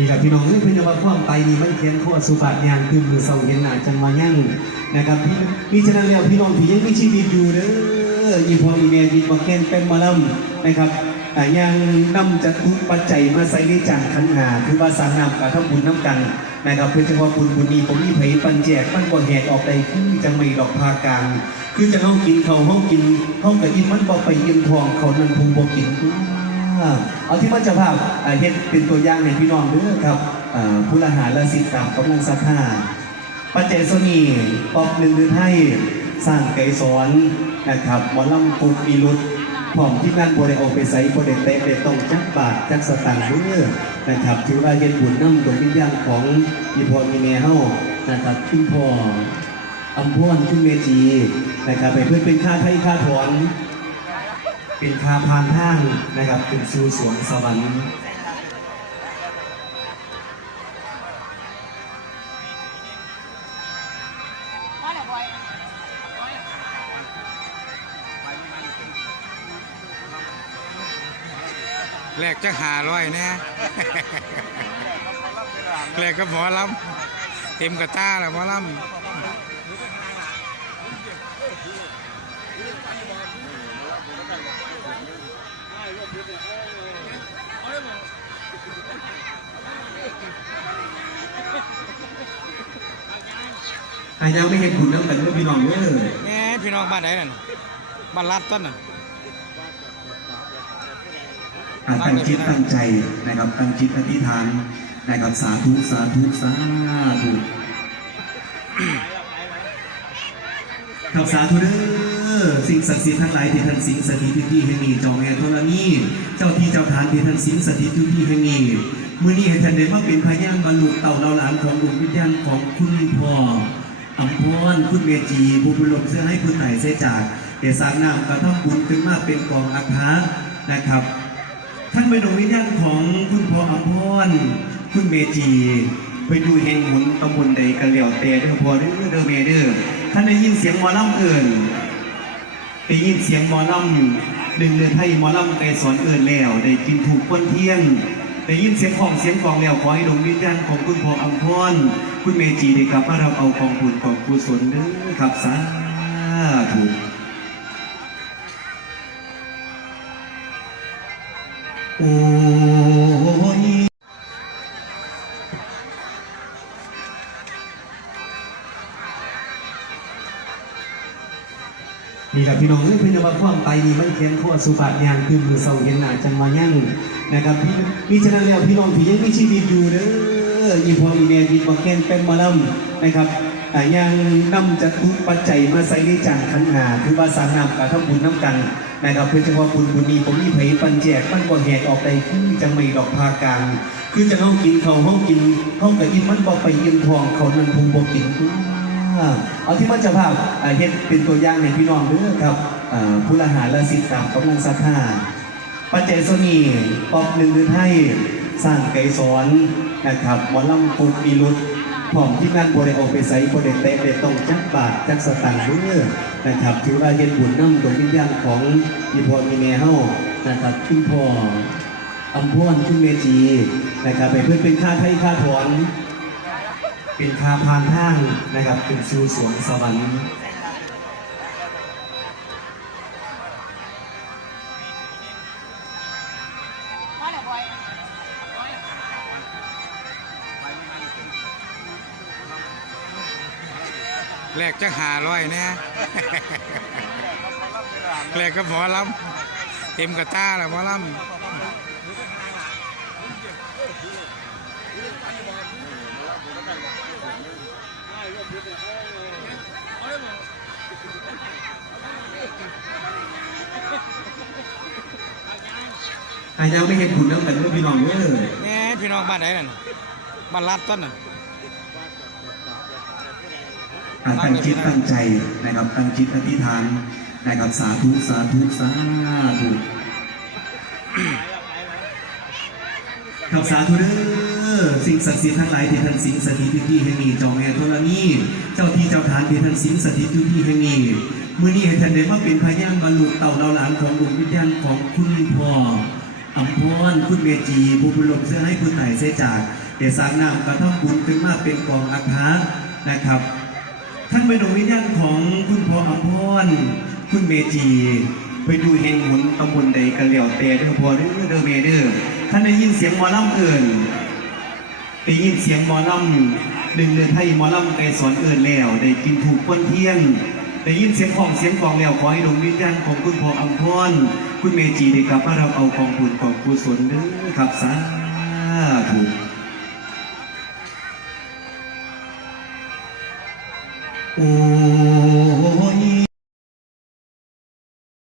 นี่แหละพี่น้องเอ้ยเพิ่นจะว่าความไปนี่มันเขียนข้อสุภาพยางคือมือเศร้าเห็นหน้าจังมายั่งนะครับพี่มีฉะนั้นแล้วพี่น้องที่ยังมีชีวิตอยู่เด้ออีพออีเมลอีบ่แค้นเป็นมอลำนะครับอ่ยังนำจัตุปัจจัยมาใส่ในจานขันหาคือว่าสางนำกับทำบุญน้ำกันนะครับเพื่อจะว่าบุญบุญนี้ผมมีไผยปันแจกมันบ่แหกออกไปคือจังไม่ดอกพากลางคือจะเฮากินเขาวเฮากินเฮากับอิ่มมันบ่ไปอิ่มทองเขานั่นพุงบ่กินตัวอ่าเอาที่มันจะภาพอ่าเฮ็ดเป็นตัวอย่างให้พี่น้องเด้อครับผู้ละหาละสิบตามกำลังศรัทธาปัจเจโซนีปอบหนึ่งดือให้สร้างไก่สอนนะครับหมอลำปูมีรุดพร้อมที่งานบริโอไปใส่บริเตะเดต้องจักบาทจักสตังค์เด้อนะครับถือว่าเย็นบุญน้ำดวงวิญญาณของอีพอมีเมเฮานะครับคุณพ่ออัมพรคุณเมจีนะครับไปเพื่อเป็นค่าไถ่ค่าถอน ป็นคาพานทางนะครับเป็นสู่สวงสวรรค์แลกจะหาร้อยเนี่ยแลกกับหมอลำเต็มกระต้าแหละหมอลำ อายังไม่เห็นบุญน้ำกันเมื่อพี่น้องเด้อแหม่พี่น้องบ้านไหนนั่นบ้านลัดต้นน่ะอ่าตั้งจิตตั้งใจนะครับ ตั้งจิตอธิษฐานนะครับสาธุสาธุสาธุขับสาธุเด้อสิ่งศักดิ์สิทธิ์ทั้งหลายที่ท่านสิงสถิตอยู่ที่แห่งนี้เจ้าแม่ธรณีเจ้าที่เจ้าทานที่ท่านสิงสถิตอยู่ที่แห่งนี้มื้อนี้ให้ท่านได้มาเป็นพยานบรรลุเต่าเราหลานของดวงวิญญาณของคุณพ่อ อัมพรคุณเมจีบุบุลมเสื้อให้คุณไต่เสจากเดสร้างนามกระทำบุญขึ้นมาเป็นกองอัคานะครับท่านเป็นดวงวิญญาณของคุณพ่ออัมพรคุณเมจี ไปดูแห่งหนตำบลใดกันเหลียวเตะเด้อพอเด้อเด้อเมเด้อท่านได้ยินเสียงหมอลำเอิ่นได้ยินเสียงหมอลำดึงเรือนให้หมอลำไกสอนเอิ่นแล้ว ได้กินถูกคนเที่ยงได้ยินเสียงของเสียงกองแล้วขอให้ดวงวิญญาณของคุณพ่ออัมพร คุณเมจีได้กลับมาเรับเอาของบุญของกุศลเด้อครับสาธุโอ้ยนี่แหละพี่น้องเอ้ยเพิ่นจะว่าความไปนี่มันเขียนข้อสุภาพยางคือมือเศร้าเห็นหนาจังมายั่งนะครับพี่มีฉะนั้นแล้วพี่น้องที่ยังมีชีวิตอยู่เด้อ อีพออีเมลอีบ่แค้นเป็นมอลำนะครับอ่ยังนำจัตุปัจจัยมาใส่ในจานขันหาคือว่าสางนำกับทบุญน้ำกันนะครับเพื่อจะว่าบุญบุญนี้ผมมีไผยปันแจกมันบ่แหกออกไปคือจังไม่ดอกพากลางคือจะเฮากินเขาวเฮากินเฮากับอิ่มมันบ่ไปอิ่มทองเขานั่นพุงบ่กินตัวอ่าเอาที่มันจะภาพเฮ็ดเป็นตัวอย่างให้พี่น้องเด้อครับอ่าผู้ละหาละสิบตามกำลังศรัทธาปัจเจโซนีปอบหนึ่งดือให้ สร้างไก่สอนนะครับหมอลำปูมีรุดพร้อมที่งานบริโอไปใส่บริเตะเดต้องจักบาทจักสตังค์เด้อนะครับถือว่าเฮ็ดบุญน้ำดวงวิญญาณของอีพอมีเมเฮานะครับคุณพ่ออัมพรคุณเมจีนะครับไปเพื่อเป็นค่าไถ่ค่าถอนเป็นคาพานทางนะครับเป็นสู่สวงสวรรค์ แลกจะหาร้อยเนี่ยแลกกับหมอลำเต็มกระต้าแหละหมอลำอายังไม่เห็นบุญน้ำกันเมื่อพี่น้องเด้อแหม่พี่น้องบ้านไหนนั่นบ้านลัดต้นน่ะอ่า ตั้งจิตตั้งใจนะครับ ตั้งจิตอธิษฐานนะครับสาธุสาธุสาธุขับสาธุเด้อสิ่งศักดิ์สิทธิ์ทั้งหลายที่ท่านสิงสถิตอยู่ที่แห่งนี้เจ้าแม่ธรณีเจ้าที่เจ้าทานที่ท่านสิงสถิตอยู่ที่แห่งนี้มื้อนี้ท่านได้มาเป็นพยานบรรลุเต่าเราหลานของดวงวิญญาณของคุณพ่ออัมพรคุณเมจีบุบุลมเสื้อให้คุณไต่เสจากเดเดสางนำกระทำบุญขึ้นมาเป็นกองอัฐานะครับ ทั้งเป็นดวงวิญญาณของคุณพ่ออภรคุณเมจี ไปดูแห่งหนตำบลใดกันเหลียวแต่เด้อพ่อเด้อเด้อเมเด้อท่านได้ยินเสียงหมอลำเอิ่นได้ยินเสียงหมอลำดึงเรือไทยหมอลำไกสอนเอิ่นแล้ว ได้กินถูกก้นเที่ยงได้ยินเสียงของเสียงกองแล้วขอให้ดวงวิญญาณของคุณพ่ออภรคุณเมจีได้กลับมาเราเอากองบุญกองกุศลเด้อครับสาธุ โอ้